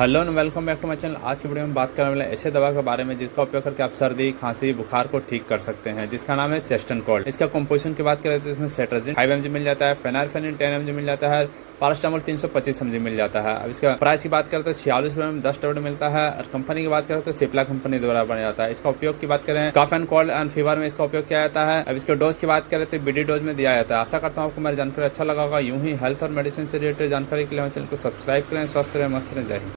Hello and welcome back to my channel. आज की video में बात करने वाले हैं ऐसे दवा के बारे में जिसका उपयोग करके आप सर्दी, खांसी, बुखार को ठीक कर सकते हैं, जिसका नाम है चेस्टन कोल्ड। इसका कंपोजिशन की बात करें तो इसमें सेट्राजिन 5 mg मिल जाता है, फेनाइलफेनिन 10 mg मिल जाता है, पैरास्टामोल 325 mg मिल जाता है। अब इसका प्राइस की बात करें तो 46 रुपये में 10 टेबलेट मिलता है और कंपनी की बात करें तो सिप्ला कंपनी द्वारा बना जाता है। इसका उपयोग की बात करें cough and cold and fever में इसका उपयोग किया जाता है। अब इसके डोज की बात करें तो बीडी डोज में दिया जाता है। आशा करता हूँ आपको मेरी जानकारी अच्छा लगा होगा। यूं ही हेल्थ और मेडिसिन से रिलेटेड जानकारी के लिए हमारे चैनल को सब्सक्राइब करें। स्वस्थ रहें, मस्त रहें, जय हिंद।